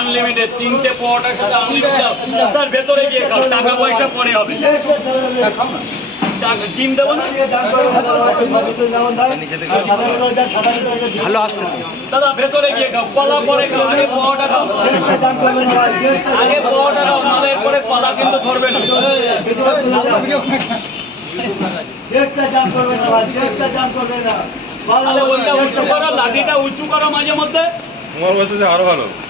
Unlimited তিনটে পরোটার সাথে স্যার ভেতরে গিয়ে খাও। টাকা পয়সা পরে হবে। ডিম দেবো না? ভালো আসছে দাদা ভেতরে গিয়ে খাও। কলা পরে খাও। আগে পরোটা খাও। আগে পরোটা খাও। নাহলে এরপরে কলা কিন্তু ধরবে না। উঁচু করো লাঠিটা উঁচু করো মাঝে মধ্যে। তোমার আরও ভালো।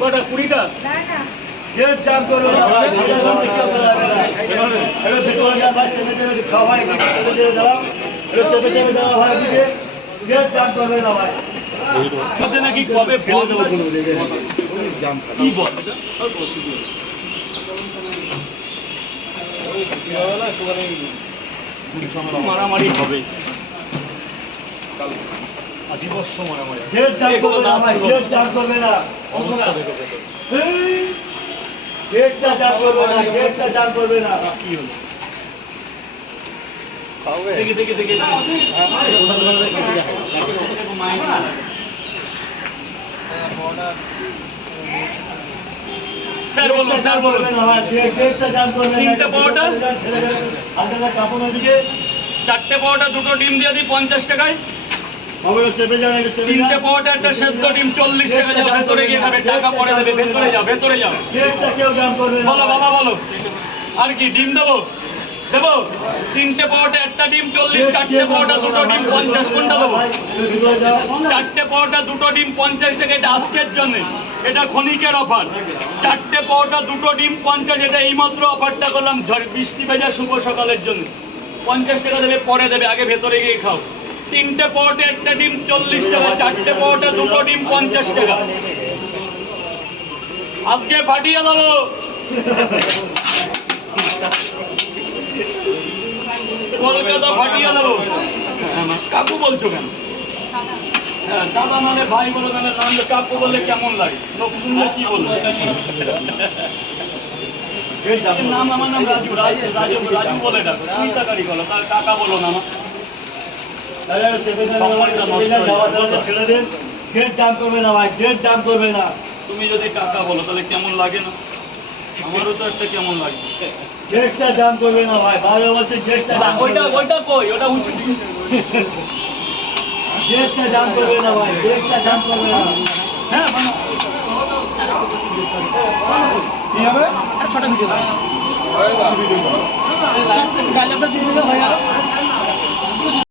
কটা? কুড়িটা? গেট জাম করবে না ভাই গেট জাম হবে না এটা ভিতরে যা ভাই চেপে চেপে খাওয়াই চেপে চেপে দাঁড়াও এটা চেপে চেপে দাঁড়াও ভাই দিকে। গেট জাম করবে না ভাই। নাকি কবে বল দেবো কি বল মারামারি হবে। আদিবর্ষ মারামারি গেট জাম করবে না ভাই গেট জাম করবে না। অবস্থা দেখো গেটটা জাম করবে না গেটটা জাম করবে না। কি হলো? দেখে দেখে দেখে স্যার না গেটটা করবে না। তিনটে কাপড় চারটে পাওয়াটা দুটো ডিম দিয়ে দিই পঞ্চাশ টাকায়। তিনটে যাও একটা সেদ্ধ ডিম চল্লিশ টাকা যাও ভেতরে গিয়ে খাবে টাকা পরে দেবে ভেতরে যাও ভেতরে যাও। বলো বাবা বলো। আর কি ডিম দেবো? দেবো? তিনটে পাওয়াটা একটা ডিম চল্লিশ চারটে পাওয়াটা দুটো ডিম পঞ্চাশ কোনটা দেবো? চারটে পাওয়াটা দুটো ডিম পঞ্চাশ টাকা এটা আজকের জন্য। এটা ক্ষণিকের অফার। চারটে পাওয়াটা দুটো ডিম পঞ্চাশ এটা এইমাত্র অফারটা করলাম। ঝড় বৃষ্টি ভেজা শুভ সকালের জন্য। পঞ্চাশ টাকা দেবে পরে দেবে আগে ভেতরে গিয়ে খাও। তিনটে পাওয়াটা একটা ডিম চল্লিশ টাকা, চারটে পাওয়াটা দুটো ডিম পঞ্চাশ টাকা। আজকে ফাটিয়ে দেবো কলকাতা ফাটিয়ে দেবো কাকু বলছো কেন? হ্যাঁ দাদা মানে ভাই বলো কেন কাকু বললে কেমন লাগে? লোক শুনলে কি বলবে? নাম, আমার নাম রাজু রাজু রাজু বলে ডাকো তুই তাকারি কাকা বলো না আমার। দেন গেট জাম করবে না ভাই গেট জাম করবে না তুমি যদি কাকা বলো তাহলে কেমন লাগে না? আমারও তো একটা কেমন লাগে। গেটটা জাম করবে না ভাই বাইরে বলছে গেটটা ওইটা ওইটা কই? ওটা উঁচু গেটটা জাম করবে না ভাই গেটটা জাম করবে না হ্যাঁ কি হবে ডায়লগটা দিয়ে দিলে হয়ে গেল।